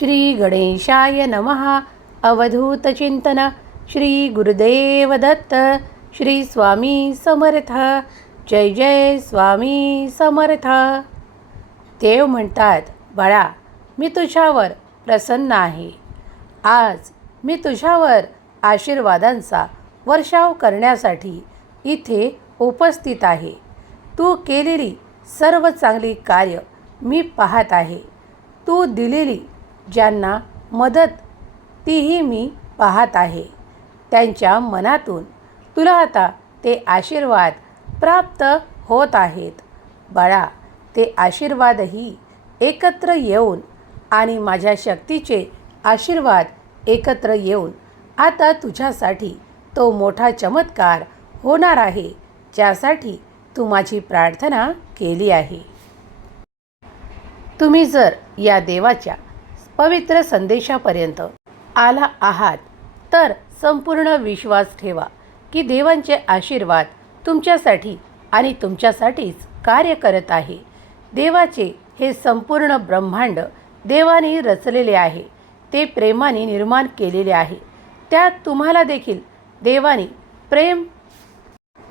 श्री गणेशाय नमः अवधूतचिंतन श्री गुरुदेव दत्त. श्री स्वामी समर्थ. जय जय स्वामी समर्थ. देव म्हणतात बाळा मी तुझ्यावर प्रसन्न आहे. आज मी तुझ्यावर आशीर्वादांचा वर्षाव करण्यासाठी इथे उपस्थित आहे. तू केलेली सर्व चांगली कार्य मी पाहत आहे. तू दिलेली ज्यांना मदत तीही मी पाहत आहे. त्यांच्या मनातून तुला आता ते आशीर्वाद प्राप्त होत आहेत. बाळा ते आशीर्वादही एकत्र येऊन आणि माझ्या शक्तीचे आशीर्वाद एकत्र येऊन आता तुझ्यासाठी तो मोठा चमत्कार होणार आहे ज्यासाठी तू माझी प्रार्थना केली आहे. तुम्ही जर या देवाच्या पवित्र संदेशापर्यंत आला आहात. तर संपूर्ण विश्वास ठेवा की देवांचे आशीर्वाद तुमच्यासाठी आणि तुमच्यासाठीच कार्य करत आहे. देवाचे हे संपूर्ण ब्रह्मांड देवाने रचलेले आहे. ते प्रेमाने निर्माण केलेले आहे. त्यात तुम्हाला देखील देवाने प्रेम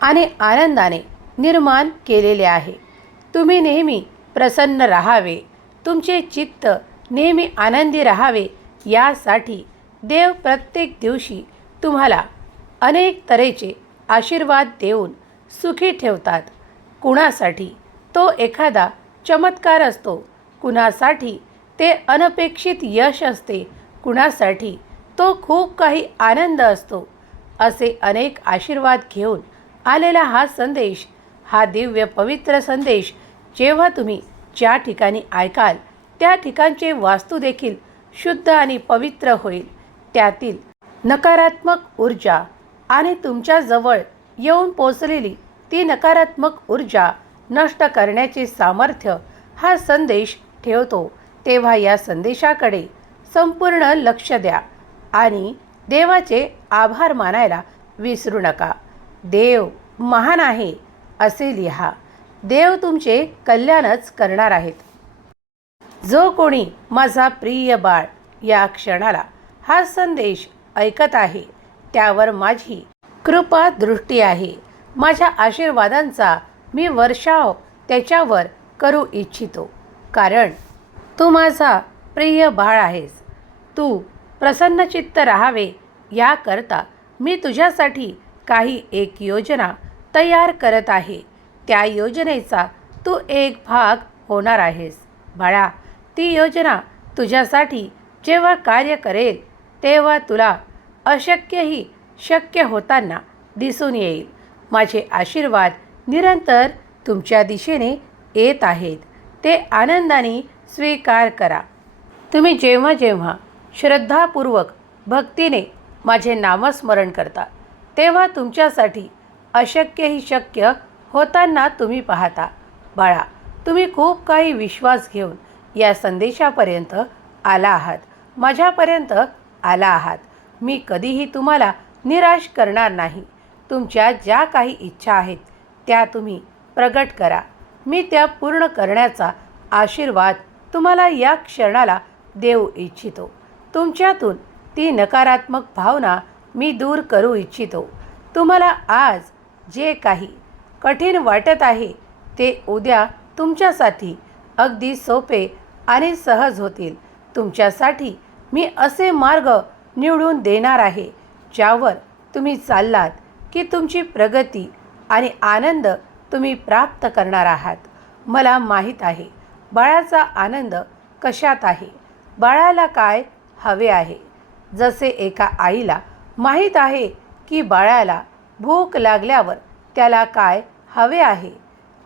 आणि आनंदाने निर्माण केलेले आहे. तुम्ही नेहमी प्रसन्न राहावे. तुमचे चित्त नेहमी आनंदी राहावे यासाठी देव प्रत्येक दिवशी तुम्हाला अनेक तऱ्हेचे आशीर्वाद देऊन सुखी ठेवतात. कुणासाठी? तो एखादा चमत्कार असतो. कुणासाठी ते अनपेक्षित यश असते. कुणासाठी तो खूप काही आनंद असतो. असे अनेक आशीर्वाद घेऊन आलेला हा संदेश हा दिव्य पवित्र संदेश जेव्हा तुम्ही ज्या ठिकाणी ऐकाल त्या ठिकाणचे वास्तू देखील शुद्ध आणि पवित्र होईल. त्यातील नकारात्मक ऊर्जा आणि तुमच्याजवळ येऊन पोचलेली ती नकारात्मक ऊर्जा नष्ट करण्याचे सामर्थ्य हा संदेश ठेवतो. तेव्हा या संदेशाकडे संपूर्ण लक्ष द्या आणि देवाचे आभार मानायला विसरू नका. देव महान आहे असे लिहा. देव तुमचे कल्याणच करणार आहेत. जो कोणी माझा प्रिय बाळ या क्षणाला हा संदेश ऐकत आहे त्यावर माझी कृपा दृष्टी आहे. माझ्या आशीर्वादांचा मी वर्षाव त्याच्यावर करू इच्छितो. कारण तू माझा प्रिय बाळ आहेस. तू प्रसन्नचित्त राहावे याकरता मी तुझ्यासाठी काही एक योजना तयार करत आहे. त्या योजनेचा तू एक भाग होणार आहेस. बाळा ती योजना तुझ्यासाठी जेव्हा कार्य करेल तेव्हा तुला अशक्यही शक्य होताना दिसून येईल. माझे आशीर्वाद निरंतर तुमच्या दिशेने येत आहेत. ते आनंदाने स्वीकार करा. तुम्ही जेव्हा जेव्हा श्रद्धापूर्वक भक्तीने माझे नामस्मरण करता तेव्हा तुमच्यासाठी अशक्यही शक्य होताना तुम्ही पाहता. बाळा तुम्ही खूप काही विश्वास घेऊन या संदेशापर्यंत आला आहात. माझ्यापर्यंत आला आहात. मी कधीही तुम्हाला निराश करणार नाही. तुमच्या ज्या काही इच्छा आहेत त्या तुम्ही प्रगट करा. मी त्या पूर्ण करण्याचा आशीर्वाद तुम्हाला या क्षणाला देऊ इच्छितो. तुमच्यातून ती नकारात्मक भावना मी दूर करू इच्छितो. तुम्हाला आज जे काही कठीण वाटत आहे ते उद्या तुमच्यासाठी अगदी सोपे आणि सहज होतील. तुमच्यासाठी मी असे मार्ग निवडून देणार आहे ज्यावर तुम्ही चाललात की तुमची प्रगती आणि आनंद तुम्ही प्राप्त करणार आहात. मला माहीत आहे बाळाचा आनंद कशात आहे? बाळाला काय हवे आहे? जसे एका आईला माहीत आहे की बाळाला भूक लागल्यावर त्याला काय हवे आहे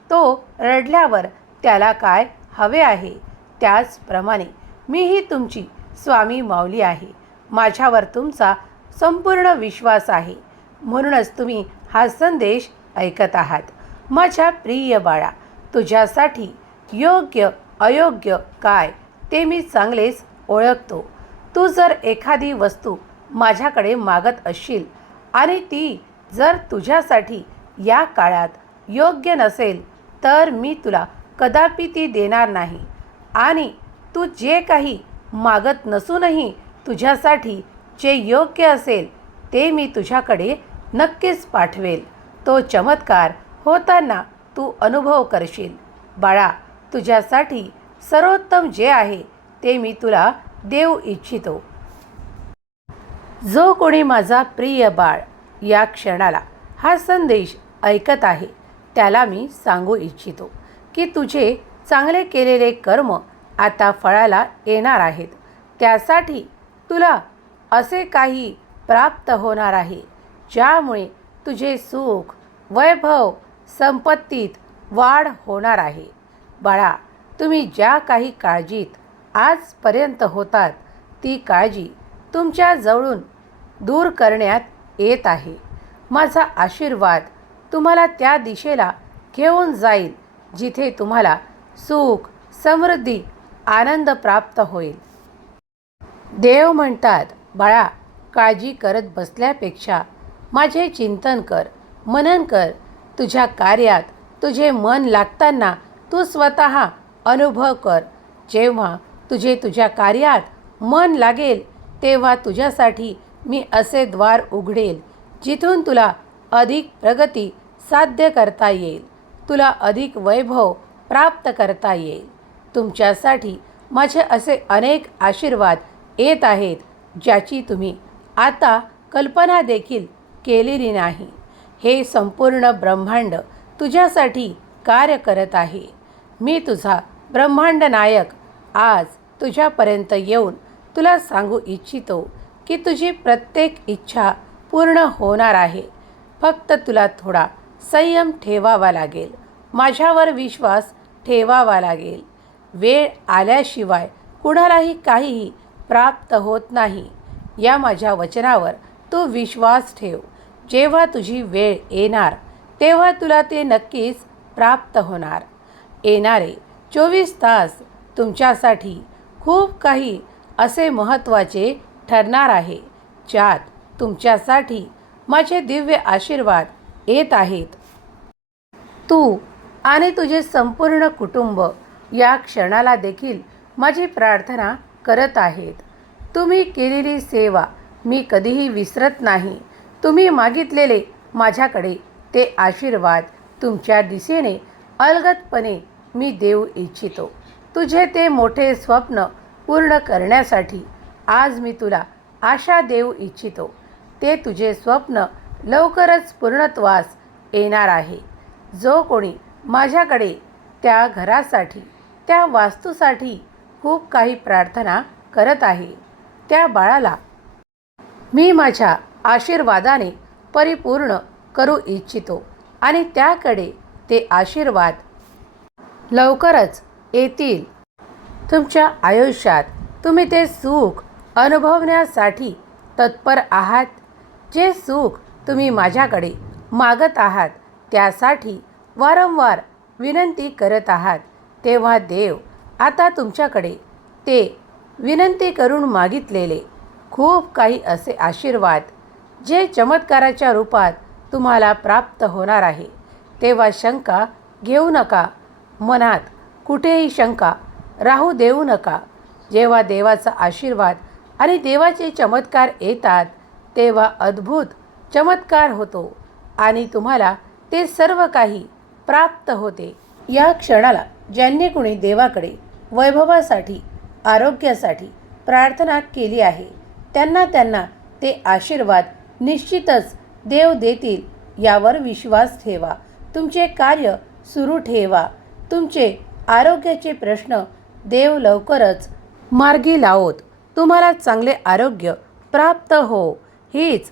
तो रडल्यावर त्याला काय हवे आहे त्याचप्रमाणे मीही तुमची स्वामी माऊली आहे. माझ्यावर तुमचा संपूर्ण विश्वास आहे. म्हणूनच तुम्ही हा संदेश ऐकत आहात. माझ्या प्रिय बाळा तुझ्यासाठी योग्य अयोग्य काय ते मी चांगलेच ओळखतो. तू जर एखादी वस्तू माझ्याकडे मागत असशील आणि ती जर तुझ्यासाठी या काळात योग्य नसेल तर मी तुला कदापि ती देणार नाही. आणि तू जे काही मागत नसूनही तुझ्यासाठी जे योग्य असेल ते मी तुझ्याकडे नक्कीच पाठवेल. तो चमत्कार होताना तू अनुभव करशील. बाळा तुझ्यासाठी सर्वोत्तम जे आहे ते मी तुला देऊ इच्छितो. जो कोणी माझा प्रिय बाळ या क्षणाला हा संदेश ऐकत आहे त्याला मी सांगू इच्छितो. की तुझे चांगले केलेले कर्म आता फळाला येणार आहेत. त्यासाठी तुला असे काही प्राप्त होणार आहे ज्यामुळे तुझे सुख वैभव संपत्तीत वाढ होणार आहे. बाळा तुम्ही ज्या काही काळजीत आजपर्यंत होतात ती काळजी तुमच्या जवळून दूर करण्यात येत आहे. माझा आशीर्वाद तुम्हाला त्या दिशेला घेऊन जाईल. जिथे तुम्हाला सुख समृद्धी आनंद प्राप्त होईल. देव म्हणतात बाळा काळजी करत बसल्यापेक्षा माझे चिंतन कर मनन कर. तुझ्या कार्यात तुझे मन लागताना तू स्वतः अनुभव कर. जेव्हा तुझे तुझ्या कार्यात मन लागेल तेव्हा तुझ्यासाठी मी असे द्वार उघडेल जिथून तुला अधिक प्रगती साध्य करता येईल. तुला अधिक वैभव प्राप्त करता येईल. तुमच्यासाठी माझे असे अनेक आशीर्वाद येत आहेत ज्याची तुम्ही आता कल्पना देखील केलेली नाही. हे संपूर्ण ब्रह्मांड तुझ्यासाठी कार्य करत आहे. मी तुझा ब्रह्मांड नायक आज तुझ्यापर्यंत येऊन तुला सांगू इच्छितो की तुझी प्रत्येक इच्छा पूर्ण होणार आहे. फक्त तुला थोडा संयम ठेवावा लागेल. माझ्यावर विश्वास ठेवावा लागेल. वेळ आल्याशिवाय कुणालाही काहीही प्राप्त होत नाही. या माझ्या वचनावर तू विश्वास ठेव. जेव्हा तुझी वेळ येणार तेव्हा तुला ते नक्कीच प्राप्त होणार. येणारे चोवीस तास तुमच्यासाठी खूप काही असे महत्त्वाचे ठरणार आहे ज्यात तुमच्यासाठी माझे दिव्य आशीर्वाद येत आहेत. तू आणि तुझे संपूर्ण कुटुंब या क्षणाला देखील माझी प्रार्थना करत आहेत. तुम्ही केलेली सेवा मी कधीही विसरत नाही. तुम्ही मागितलेले माझ्याकडे ते आशीर्वाद तुमच्या दिशेने अलगदपणे मी देऊ इच्छितो. तुझे ते मोठे स्वप्न पूर्ण करण्यासाठी आज मी तुला आशा देऊ इच्छितो. ते तुझे स्वप्न लवकरच पूर्णत्वास येणार आहे. जो कोणी माझ्याकडे त्या घरासाठी त्या वास्तूसाठी खूप काही प्रार्थना करत आहे त्या बाळाला मी माझ्या आशीर्वादाने परिपूर्ण करू इच्छितो आणि त्याकडे ते आशीर्वाद लवकरच येतील. तुमच्या आयुष्यात तुम्ही ते सुख अनुभवण्यासाठी तत्पर आहात. जे सुख तुम्ही माझ्याकडे मागत आहात त्यासाठी वारंवार विनंती करत आहात. तेव्हा देव आता तुमच्याकडे ते विनंती करून मागितलेले खूप काही असे आशीर्वाद जे चमत्काराच्या रूपात तुम्हाला प्राप्त होणार आहे. तेव्हा शंका घेऊ नका मनात कुठेही शंका राहू देऊ नका. जेव्हा देवाचा आशीर्वाद आणि देवाचे चमत्कार येतात तेव्हा अद्भुत चमत्कार होतो आणि तुम्हाला ते सर्व काही प्राप्त होते. या क्षणाला ज्यांनी कुणी देवाकडे वैभवासाठी आरोग्यासाठी प्रार्थना केली आहे त्यांना त्यांना ते आशीर्वाद निश्चितच देव देतील यावर विश्वास ठेवा. तुमचे कार्य सुरू ठेवा. तुमचे आरोग्याचे प्रश्न देव लवकरच मार्गी लावोत. तुम्हाला चांगले आरोग्य प्राप्त हो. हीच